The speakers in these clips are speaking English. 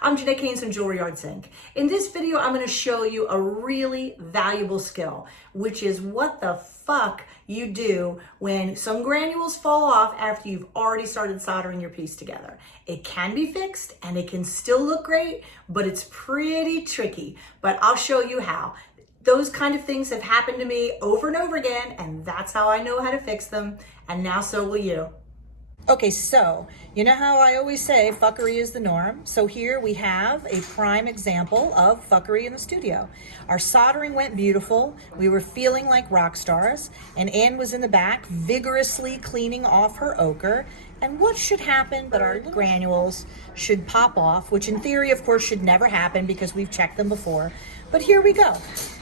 I'm Janae Keynes from Jewelry Arts Inc. In this video, I'm going to show you a really valuable skill, which is what the fuck you do when some granules fall off after you've already started soldering your piece together. It can be fixed and it can still look great, but it's pretty tricky. But I'll show you how. Those kind of things have happened to me over and over again, and that's how I know how to fix them, and now so will you. Okay, so you know how I always say fuckery is the norm? So here we have a prime example of fuckery in the studio. Our soldering went beautiful. We were feeling like rock stars, and Anne was in the back vigorously cleaning off her ochre. And what should happen but our granules should pop off, which in theory, of course, should never happen because we've checked them before. But here we go.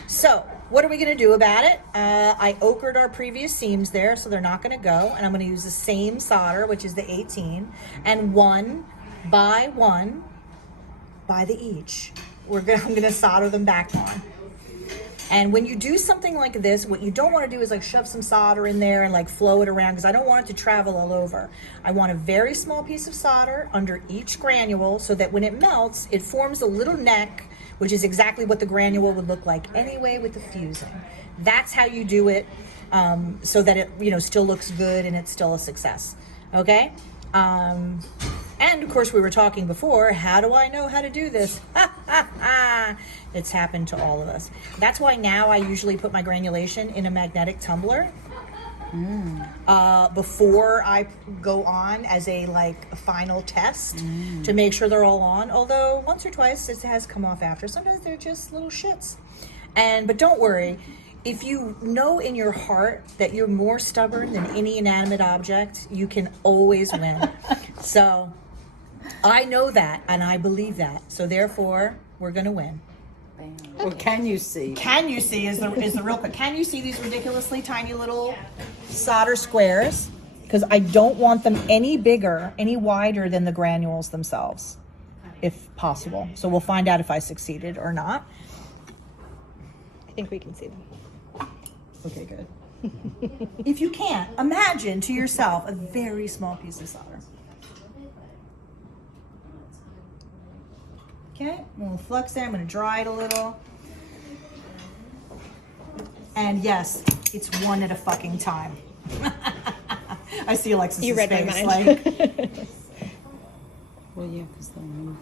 So what are we going to do about it? I ochred our previous seams there, so they're not going to go. And I'm going to use the same solder, which is the 18, and one by the each. I'm going to solder them back on. And when you do something like this, what you don't want to do is like shove some solder in there and like flow it around, because I don't want it to travel all over. I want a very small piece of solder under each granule so that when it melts, it forms a little neck, which is exactly what the granule would look like anyway with the fusing. That's how you do it, so that it, you know, still looks good and it's still a success. Okay? And of course we were talking before, how do I know how to do this? It's happened to all of us. That's why now I usually put my granulation in a magnetic tumbler before I go on as a final test to make sure they're all on. Although once or twice it has come off after. Sometimes they're just little shits. But don't worry. If you know in your heart that you're more stubborn than any inanimate object, you can always win. So I know that and I believe that. So therefore, we're going to win. Well, can you see? Can you see is the real quick. Can you see these ridiculously tiny little solder squares? Because I don't want them any bigger, any wider than the granules themselves, if possible. So we'll find out if I succeeded or not. I think we can see them. Okay, good. If you can't, imagine to yourself a very small piece of solder. Okay, we'll flux there. I'm going to dry it a little. And yes, it's one at a fucking time. I see Alexis' face. You read my mind. Well, yeah, because then.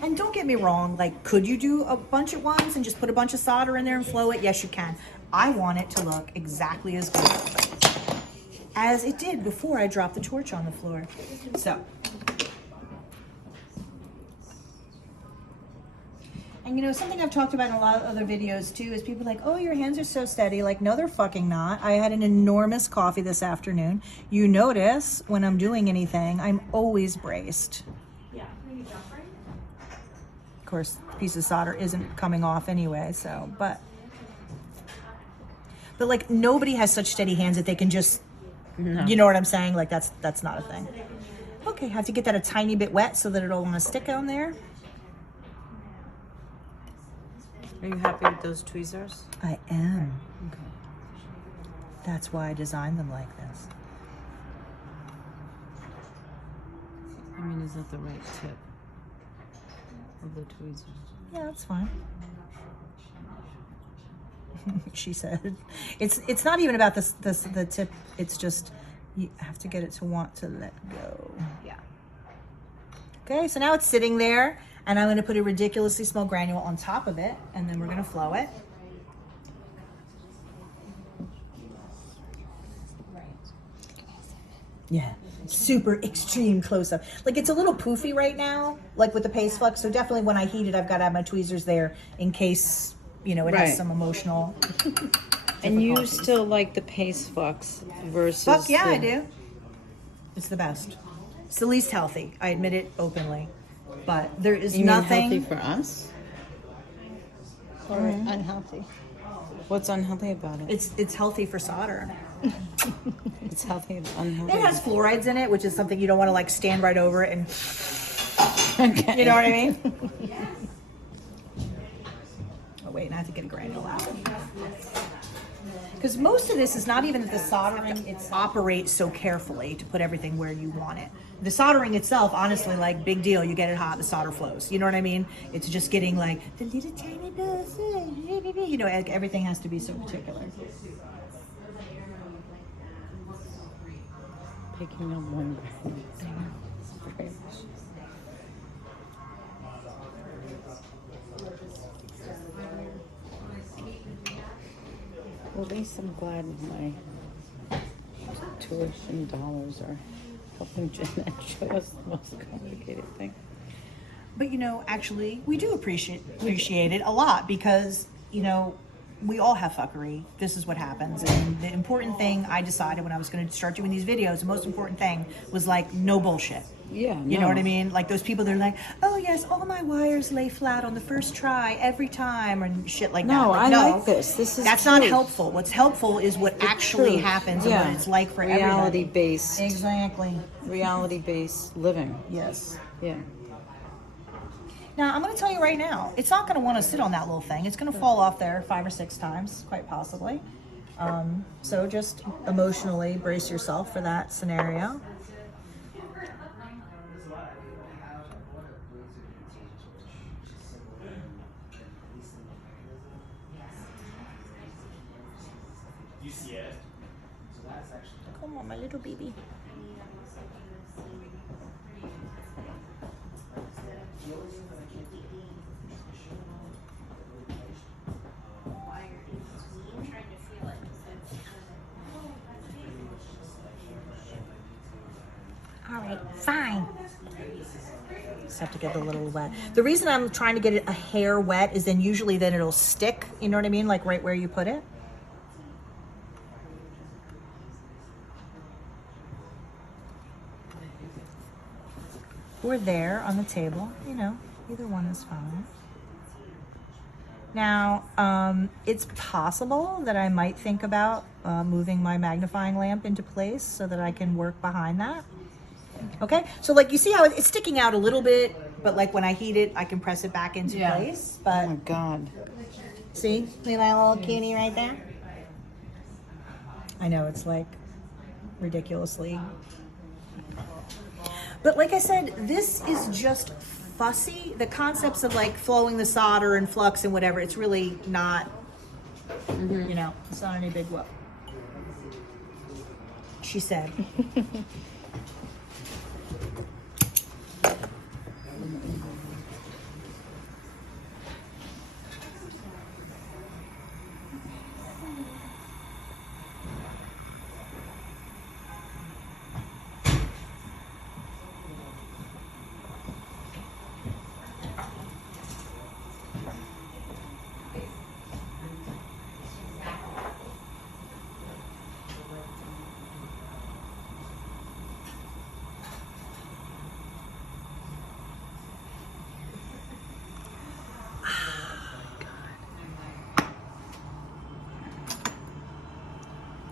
And don't get me wrong, could you do a bunch at once and just put a bunch of solder in there and flow it? Yes, you can. I want it to look exactly as good as it did before I dropped the torch on the floor. So. And you know, something I've talked about in a lot of other videos too is people like, oh, your hands are so steady. Like, no, they're fucking not. I had an enormous coffee this afternoon. You notice when I'm doing anything, I'm always braced. Yeah. Of course, the piece of solder isn't coming off anyway, so, but like nobody has such steady hands that they can just, you know what I'm saying? Like that's not a thing. Okay, have to get that a tiny bit wet so that it'll want to stick on there. Are you happy with those tweezers? I am. Okay. That's why I designed them like this. I mean, is that the right tip of the tweezers? Yeah, that's fine. She said. It's not even about the tip. It's just you have to get it to want to let go. Yeah. Okay, so now it's sitting there. And I'm going to put a ridiculously small granule on top of it, and then we're going to flow it. Yeah, super extreme close-up. Like, it's a little poofy right now, like with the paste flux, so definitely when I heat it, I've got to have my tweezers there in case, you know, it has some emotional And you still like the paste flux versus Fuck yeah, I do. It's the best. It's the least healthy. I admit it openly. But there is nothing. Mean healthy for us? Or unhealthy. What's unhealthy about it? It's healthy for solder. It's healthy and unhealthy. It has fluorides in it, which is something you don't want to stand right over it and Okay. you know what I mean? Oh wait, I have to get a granule out. Because most of this is not even that the soldering, it operates so carefully to put everything where you want it. The soldering itself, honestly, like, big deal. You get it hot, the solder flows. You know what I mean? It's just getting like the little tiny bits, you know, like, everything has to be so particular. Picking up one. Well, at least I'm glad my tuition dollars are helping Jeanette show us the most complicated thing. But, you know, actually, we do appreciate it a lot because, you know, we all have fuckery. This is what happens. And the important thing I decided when I was going to start doing these videos, the most important thing was, like, no bullshit. Yeah, You know what I mean? Like those people, they're like, oh yes, all my wires lay flat on the first try every time and shit like that. No, Like, I like this. This is that's not helpful. What's helpful is what actually truth. happens Yeah. and what it's like for Reality everybody. based. Exactly. Reality based living. Yes. Yeah. Now, I'm going to tell you right now, it's not going to want to sit on that little thing. It's going to fall off there 5 or 6 times, quite possibly. So just emotionally brace yourself for that scenario. Come on, my little baby. All right, fine. Just have to get it a little wet. The reason I'm trying to get it a hair wet is then usually then it'll stick, you know what I mean? Like right where you put it. Or there on the table, you know, either one is fine. Now, it's possible that I might think about moving my magnifying lamp into place so that I can work behind that. Okay, so like you see how it's sticking out a little bit, but like when I heat it, I can press it back into place. But Oh my God. see my little cutie right there? I know, it's like ridiculously. But like I said, this is just fussy. The concepts of like flowing the solder and flux and whatever, it's really not, you know, it's not any big whoop. She said.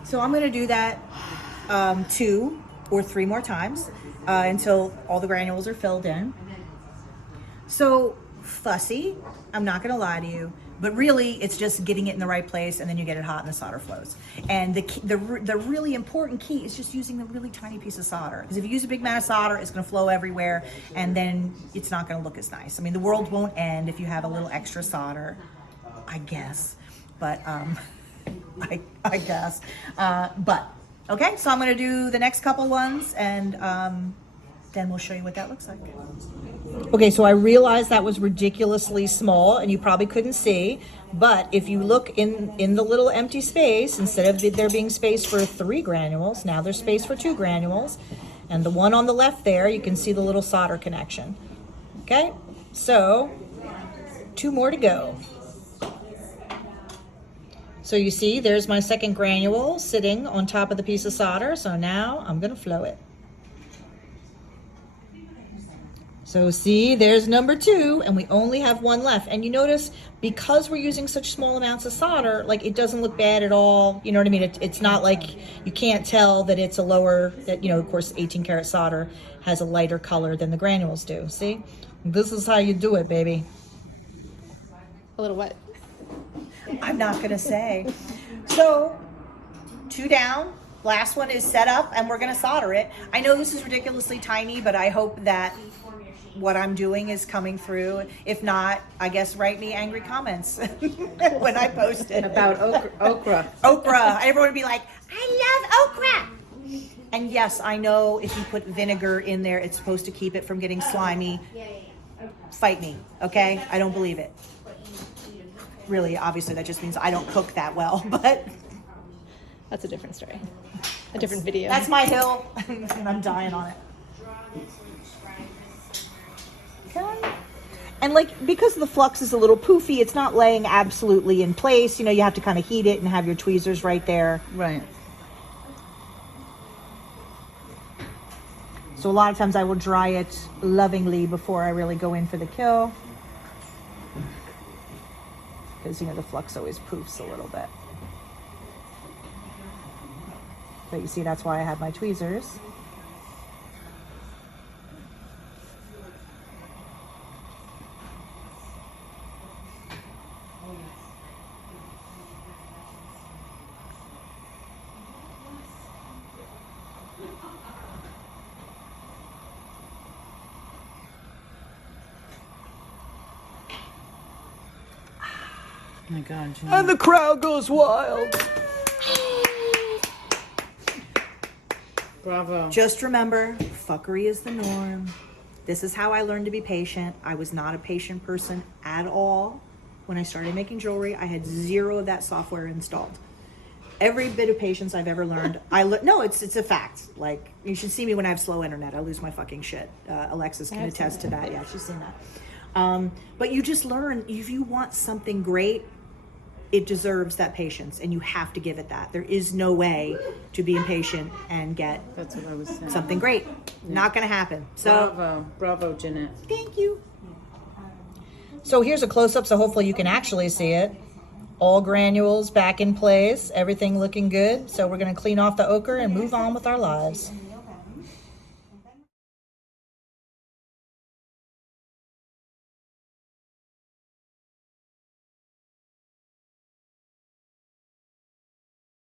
So I'm going to do that 2 or 3 more times until all the granules are filled in. So fussy, I'm not going to lie to you, but really it's just getting it in the right place and then you get it hot and the solder flows. And the really important key is just using a really tiny piece of solder. Because if you use a big amount of solder, it's going to flow everywhere and then it's not going to look as nice. I mean, the world won't end if you have a little extra solder, I guess. But I guess. But, okay, so I'm going to do the next couple ones and then we'll show you what that looks like. Okay, so I realized that was ridiculously small and you probably couldn't see, but if you look in the little empty space, instead of there being space for 3 granules, now there's space for 2 granules. And the one on the left there, you can see the little solder connection. Okay, so 2 more to go. So you see, there's my second granule sitting on top of the piece of solder. So now I'm going to flow it. So see, there's number 2, and we only have 1 left. And you notice, because we're using such small amounts of solder, like it doesn't look bad at all. You know what I mean? It's not like you can't tell that it's a lower, that, you know, of course, 18 karat solder has a lighter color than the granules do. See? This is how you do it, baby. A little wet. I'm not going to say. So 2 down, last one is set up and we're gonna solder it. I know this is ridiculously tiny, but I hope that what I'm doing is coming through. If not, I guess write me angry comments when I post it. About okra. Okra. Everyone would be like, I love okra. And yes, I know if you put vinegar in there, it's supposed to keep it from getting slimy. Fight me, okay? I don't believe it. Really, obviously, that just means I don't cook that well, but That's a different story. A different video. that's my hill, and I'm dying on it. Okay. And like, because the flux is a little poofy, it's not laying absolutely in place. You know, you have to kind of heat it and have your tweezers right there. Right. So a lot of times I will dry it lovingly before I really go in for the kill. Because, you know, the flux always poofs a little bit. But you see, that's why I have my tweezers. Oh my God, Jen. And the crowd goes wild. Bravo. Just remember, fuckery is the norm. This is how I learned to be patient. I was not a patient person at all. When I started making jewelry, I had 0 of that software installed. Every bit of patience I've ever learned, no, it's a fact. Like, you should see me when I have slow internet. I lose my fucking shit. Alexis can attest to that. Yeah, she's seen that. But you just learn, if you want something great, it deserves that patience, and you have to give it that. There is no way to be impatient and get That's what I was saying. something great. Not gonna happen. So Bravo. Bravo, Jeanette. thank you. So here's a close-up, so hopefully you can actually see it. All granules back in place, everything looking good. So we're gonna clean off the ochre and move on with our lives.